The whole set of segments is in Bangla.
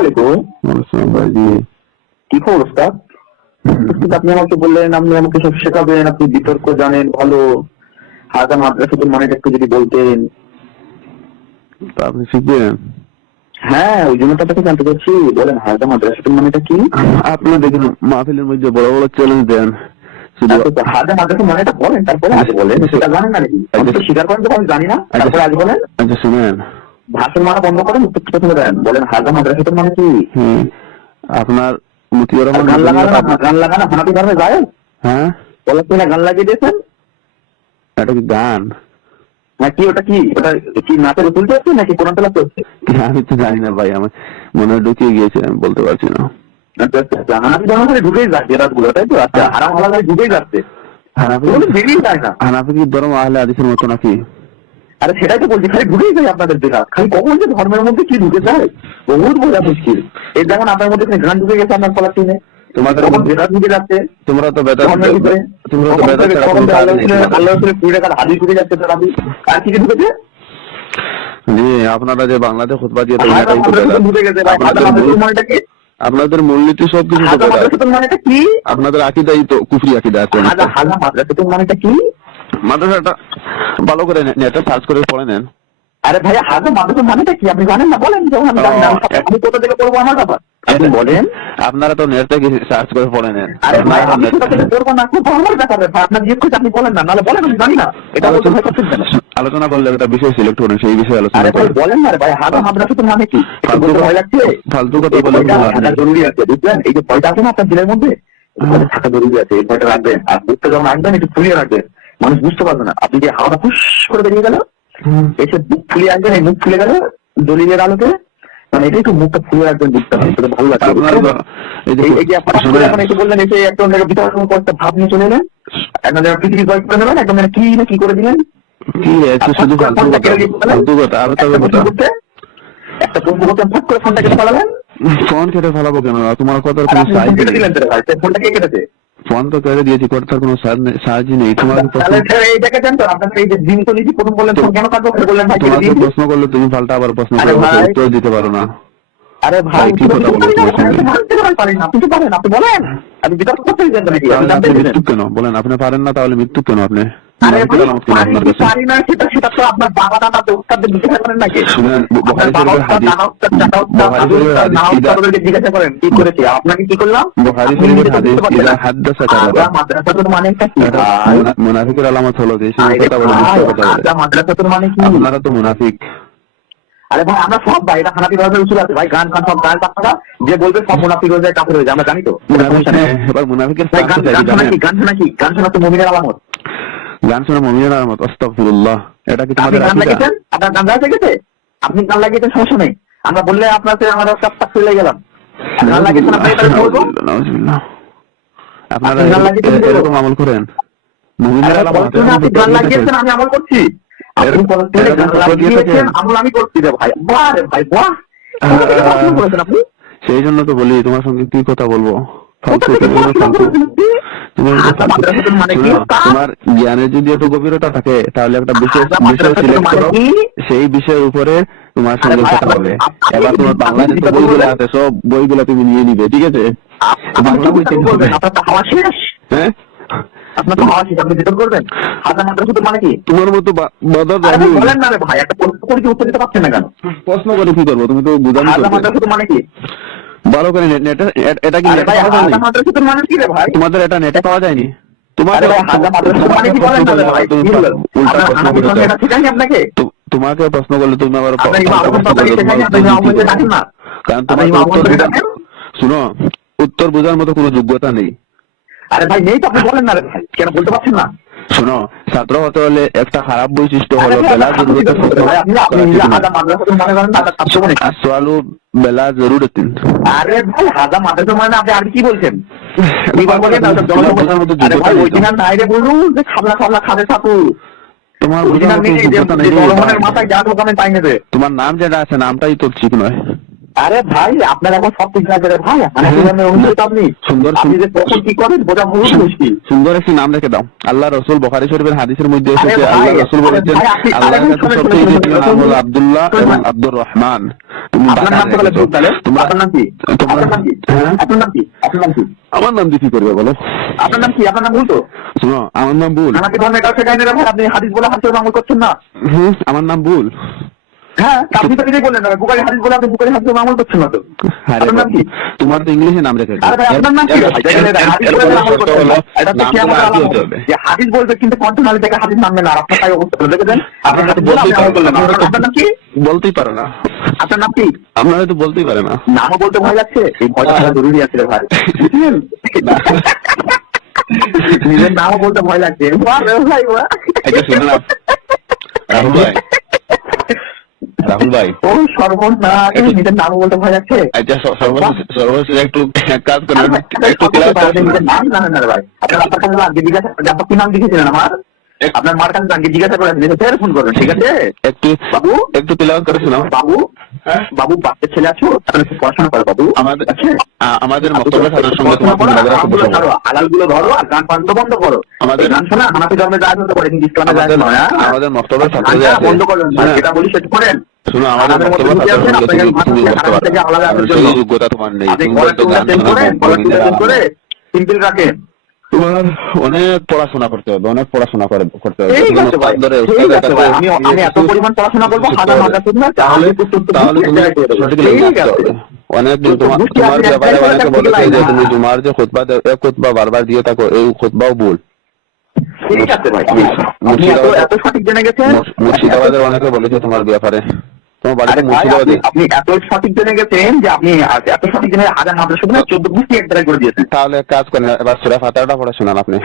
আলাইকুম কি খবর ওস্তাদ? আপনি আমাকে বললেন আপনি আমাকে সব শেখাবেন আপনি বিতর্ক জানেন ভালো। হাজা মাদ্রাসাতুল মানেটা একটু যদি বলতেন। আপনি শিখবেন? হ্যাঁ ওই জন্য তো জানতে চাচ্ছি। বলেন হাজা মাদ্রাসাতুল মানেটা কি? আপনি দেখুন মাহফিলের মধ্যে বড় বড় চ্যালেঞ্জ দেন। আচ্ছা, হাজা মাদ্রাসা মানেটা বলেন তারপরে আজ বলেন সেটা জানেন না নাকি? আপনি তো স্বীকার করেন তো আমি জানি না। তারপরে আজ বলেন। আচ্ছা শুনেন। ভাষণ মানা বন্ধ করেন উত্তর প্রথমে দেন বলেন হাজা মানে কি? আপনার মতিউর রহমান গান লাগানো গান লাগানো ধর্মে যায় হ্যাঁ। বলে গান লাগিয়ে দিয়েছেন? এটা কি গান? না কি ওটা কি? ওটা কি নাচের তুলতে হচ্ছে নাকি কোরআন তেলাতে হচ্ছে আমি তো জানি না ভাই আমার মনে হয় ঢুকিয়ে গিয়েছে আমি বলতে পারছি না। আচ্ছা, আচ্ছা, আচ্ছা। হানাফি ধর্ম করে ঢুকেই যাচ্ছে রাতগুলো তাই তো? আচ্ছা হারাম হালাল করে ঢুকেই যাচ্ছে। হানাফি হানাফি কি ধর্ম আহলে হাদিসের মতো নাকি? আরে সেটাই তো বলছি খালি ঢুকেই যায় আপনাদের দেখা খালি কখন যে ধর্মের মধ্যে কি ঢুকে যায়? বহুত বোঝা মুশকিল এই যেমন আপনার মধ্যে গান ঢুকে গেছে আপনার কলার তোমাদের যাচ্ছে? তোমরা তো তোমরা তো আল্লাহ কুড়ি টাকার ঢুকে যাচ্ছে তারা আর কি ঢুকেছে? জি আপনারা যে বাংলাতে খুতবা দিয়ে আপনাদের মূলনীতি সবকিছু তো হাজা বেদাত। মাদ্রাসাতুল মানেটা কি? আপনাদের আকিদাই তো কুফরি আকিদা আছে মাদ্রাসাতুল মানেটা কি? মাদ্রাসাটা ভালো করে নেটে সার্চ করে পড়ে নেন। আরে ভাইয়া হাজা মাদ্রাসা মানেটা কি? আপনি জানেন না? বলেন আমি জানি না। আমি কোথা থেকে পড়ব আমার ব্যাপার? আপনি বলেন। আপনারা তো নেট থেকে সার্চ করে পড়ে নেন। আরে ভাই আমি কোথা থেকে পড়ব না। খুব আমার ব্যাপার ভাই। আপনার জিজ্ঞেস করছে আপনি বলেন না। নাহলে বলেন আমি জানি না। এটা করছেন কেন? আলোচনা করলে একটা বিষয় সিলেক্ট করুন সেই বিষয়ে আলোচনা আরে ভাই বলেন না ভাই। মাদ্রাসাতুল মানে কি? ফালতু বলতে ভয় লাগছে? ফালতু কথা এই বলে ভয়টা কোনো লাভ থাকা নেই। জরুরি আছে বুঝলেন? এই যে ভয়টা আছে না আপনার দিলের মধ্যে? এই থাকা জরুরি আছে এই ভয়টা রাখবেন। আর বুঝতে যখন রাখবেন একটু ফুলিয়ে রাখবেন। মানুষ বুঝতে পারবে না। আপনি যে হাওড়া ফুস করে বেরিয়ে গেল এসে বুক ফুলিয়ে রাখবেন এই মুখ ফুলে গেল দলিলের আলোতে। মানে এটা একটু মুখটা ফুলে রাখবেন পারবেন সেটা ভালো লাগবে এই যে আপনারা এখন একটু বললেন এসে একটা অন্য বিতর্ক একটা ভাব নিয়ে চলে এলেন। একদম পৃথিবী জয় করে নেবেন একদম কি না কি করে দিলেন। শুধু ফালতু কথা আর তবে একটা কথা। করতে ফট করে ফোনটা কেটে ফেলালেন। ফোন কেটে ফেলাবো কেন? তোমার কথার আর কোনো আপনি কেটে দিলেন ফোনটা কে কেটেছে? ফোন তো করে দিয়েছি তার কোনো সাহায্য নেই। তোমার তোমাকে প্রশ্ন করলে তুমি ফালটা আবার প্রশ্ন করে উত্তর দিতে পারো না। আরে ভাই কি কথা আপনি পারেন বিতর্ক করতে কেন? বলেন আপনি পারেন না তাহলে মৃত্যু কেন আপনি? আপনাকে কি করলাম? মানে? মুনা- মুনাফিকের আলামত হলো যে মানে আপনারা তো মুনাফিক। আরে ভাই আমরা সব ভাই এটা হানাফি ধর্মের উসুল আছে। ভাই গান গান সব গান আপনারা যে বলবে সব মুনাফিক হয়ে যায় কাফের হয়ে যায় আমরা জানি তো। নেই। এবার মুনাফিকের গান শোনা কি? গান শোনা কি? গান শোনা তো মুমিনের আলামত। গান শোনা মমিনের আলামত আস্তাগফিরুল্লাহ। এটা কি তোমাদের আপনার গান গেছে আপনি গান লাগিয়েছেন সমস্যা নেই। আমরা বললে আপনার সাথে আমরা সব টাক চলে গেলাম। গান লাগিয়েছেন আপনি তাহলে বলব। আপনারা এরকম আমল করেন। আপনি গান লাগিয়েছেন আমি আমল করছি। আপনি গান লাগিয়েছেন আমল আমি করছি রে ভাই। বাহ রে ভাই বাহ। সেই জন্য তো বলি তোমার সঙ্গে কি কথা বলব? ফালতু আচ্ছা, মানে কি? তোমার জ্ঞানের যদি একটু গভীরতা থাকে তাহলে একটা আচ্ছা, বিষয় সিলেক্ট মানে করো। সেই বিষয়ের উপরে তোমার সঙ্গে কথা হবে। এবার তোমার বাংলা যে বইগুলো আছে সব বইগুলো তুমি নিয়ে নিবে ঠিক আছে? বাংলা বই চেঞ্জ হবে হ্যাঁ? আপনার তো হাওয়া শেষ আপনি বিতর্ক করবেন। হাজার মাদ্রাসাতুল মানে কি? তোমার মতো বা- বাধা ভাই, বলেন না রে ভাই একটা প্রশ্ন করে কি উত্তর দিতে পারছেন না কেন? প্রশ্ন করে কি করব? তুমি তো বুঝানি হাজার মাদ্রাসাতুল মানে কি? ভালো করে নেট নেটে এটা কি পাওয়া যায়নি? তোমাদের এটা নেটে পাওয়া যায়নি? তোমার আরে ভাই হাজার মাদ্রাসাতুল মানে কি বলেন না রে ভাই? তুমি কি বলেন? উল্টা আপনার প্রশ্ন হানাফি করে ধর্মে দাও। এটা শিখায়নি আপনাকে? তো- তোমাকে প্রশ্ন করলে তুমি আবার? কারণ তোমার? শুনো উত্তর বোঝার মতো কোনো যোগ্যতা নেই। আরে ভাই নেই তো আপনি বলেন না। কেন বলতে পারছেন না? শোনো ছাত্র হতে হলে একটা খারাপ বৈশিষ্ট্য হলো বেলা নিজে মানে বলে জরুরতিন আরে ভাই হাজার মাদ্রাসা মানে আপনি আর কি বলছেন? তোমার নাম যেটা আছে নামটাই তো ঠিক নয় আরে ভাই আপনার এখন সব ঠিক ভাই। মানে অনুষ্ঠিত আপনি সুন্দর আপনি যে কখন কি করেন বোঝা বহুত মুশকিল সুন্দর একটি নাম রেখে দাও। আল্লাহ রসুল বখারি শরীফের হাদিসের মধ্যে এসেছে আল্লাহ রসুল বলেছেন আল্লাহর কাছে সবচেয়ে দ্বিতীয় নাম হলো আব্দুল্লাহ এবং আব্দুর রহমান। তুমি আপনার নাম। তাহলে? তোমরা আপনার নাম কি? তোমরা- আপনার নাম কি? হ্যাঁ? আপনার নাম কি? আপনার নাম কি? আমার নাম দিয়ে কি করবে বলো? আপনার নাম কি? আপনার নাম বলতো শোনো আমার নাম ভুল। আমাকে ধর্মের কাছে গাইনে আপনি হাদিস বলে হাদিসের আমল করছেন না। আমার নাম ভুল। হ্যাঁ তা আপনি তো নিজেই বললেন বুকারি হাদিস বলে আপনি বুকারি হাদিসের আমল করছেন না তো। আপনার নাম কি? তোমার তো ইংলিশে নাম রেখেছো। আরে আপনার নাম কি? যে হাদিস বলবে কিন্তু থেকে হাদিস নামবে না আপনার তাই অবস্থা। বলতেই। পারে না। আপনার নাম কি? বলতেই পারে না। আপনার নাম কি? আপনারা তো বলতেই পারে না। নামও বলতে ভয় লাগছে। এই ভয়টা জরুরি আছে রে ভাই। নিজের নামও বলতে ভয় লাগছে। বাহ ভাই এটা শুনে রাহুল ভাই রাহুল ভাই। ও সর্বনাশ নিজের নামও বলতে ভয় লাগছে? আচ্ছা স- সর্বশেষ সর্বশেষ একটু কাজ করেন একটু ক্লাস নিজের নাম জানেন না ভাই আপনার আপনার কাছে আজকে জিজ্ঞাসা আপনার কি নাম লিখেছিলেন আমার আপনার মার কাছে আজকে জিজ্ঞাসা করে ফের ফোন করবেন ঠিক আছে একটু বাবু? একটু তেলাওয়াত করে শোনাও। বাবু? বাবু বাচ্চা ছেলে আছো? পড়াশোনা করো বাবু। আমাদের আমাদের মক্তব্য সাধারণ সঙ্গে তোমার কোনো লাগার হারামগুলো ধরো আর গান পান তো বন্ধ করো। আমাদের- গান শোনা হানাফি ধর্মে যা হতে পারে কিন্তু ইসলামে যায় নয় হ্যাঁ? আমাদের মক্তব্যের ছাত্র বন্ধ হ্যাঁ। যেটা বলি সেটা করেন। শোনো আমাদের তুমি। যোগ্যতা তোমার নেই সিম্পল তোমার অনেক পড়াশোনা করতে হবে অনেক পড়াশোনা করে করতে হবে। আমি এত পরিমাণ পড়াশোনা করব শিখতে হাজার হবে। তাহলে তাহলে তুমি সঠিক লেগে ঠিক আসতে আছে। হবে অনেক দিন তোমার তোমার ব্যাপারে অনেকে বলেছে যে তুমি না। যে খুতবা খুতবা বারবার দিয়ে থাকো এই খুতবাও ভুল। ঠিক আছে ভাই আপনি এত এত সঠিক জেনে গেছেন? মুর্শিদাবাদের অনেকে বলেছে তোমার ব্যাপারে তোমার বাড়িতে আরে মুর্শিদাবাদে। আপনি- আপনি এত সঠিক জেনে গেছেন যে আপনি এত সঠিক জেনে হাজার মাদ্রাসা শুনে চোদ্দ গুষ্টি এক জায়গায় করে দিয়েছেন। তাহলে এক কাজ করেন এবার সুরা পড়ে শোনান আপনি।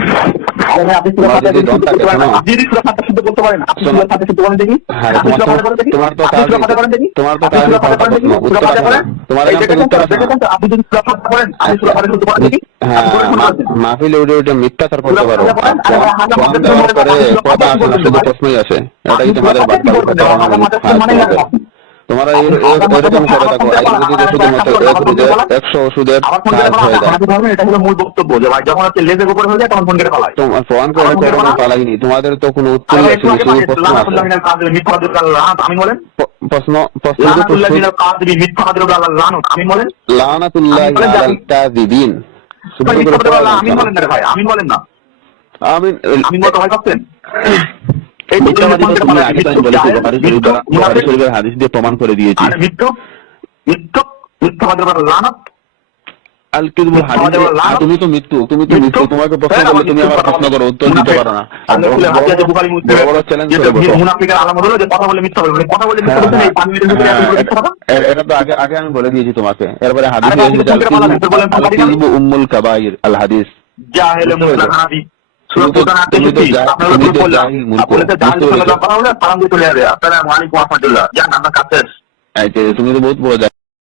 আছে। আছে। মাহফিলে উঠে উঠে মিথ্যাচার করতে পারো। কথা আসে না শুধু প্রশ্নই আসে। এটাই তোমাদের বার্তা তোমরা এরকম করে দেখো আয়ুর্বেদিক ওষুধের মতো এক রোজে একশো ওষুধের কাজ হয়ে যায়। এটা হলো মূল বক্তব্য যে ভাই যখন হচ্ছে লেজের উপরে হয়ে যায় তখন ফোন করে ফেলায় তোমার প্রমাণ করে আমার তো এরকম পালাইনি তোমাদের তো কোনো উত্তর নেই। শুধু শুধু প্রশ্ন আমি বলেন। প্রশ্ন প্রশ্ন আমি বলেন। লানাতুল্লাহ আলাল কাযিবিন আমি বলেন না ভাই আমি বলেন না। আমি আমি পাচ্ছেন এই মিথ্যাবাদী তো তুমি আগে তো বলেছ বুখারী মিথ্যু, বুখারী শরীফের হাদিস দিয়ে প্রমাণ করে দিয়েছি। আরে মিথ্যু মিথ্যু মিথ্যা হাদিস আল্লাহ লানত। আল কিযবুল হাদিস তুমি তো মৃত্যু তুমি তো মৃত্যু তোমাকে প্রশ্ন হ্যাঁ, করলে তুমি আমার কথা প্রশ্ন করো উত্তর দিতে পারো না। আল্লাহ বলে, হাদিস আছে বুখারী মুসলিমে, বড় বড় চ্যালেঞ্জ করে বসো। মুনাফিকের আলামত হলো যে কথা বলে মিথ্যা মানে কথা বলে মিথ্যা এই কথা এ- এটা তো আগে আগে আমি বলে দিয়েছি তোমাকে। এরপরে হাদিস আল উম্মুল কাবাইর আল হাদিস জাহেলে তুমি তো- বহুত বড়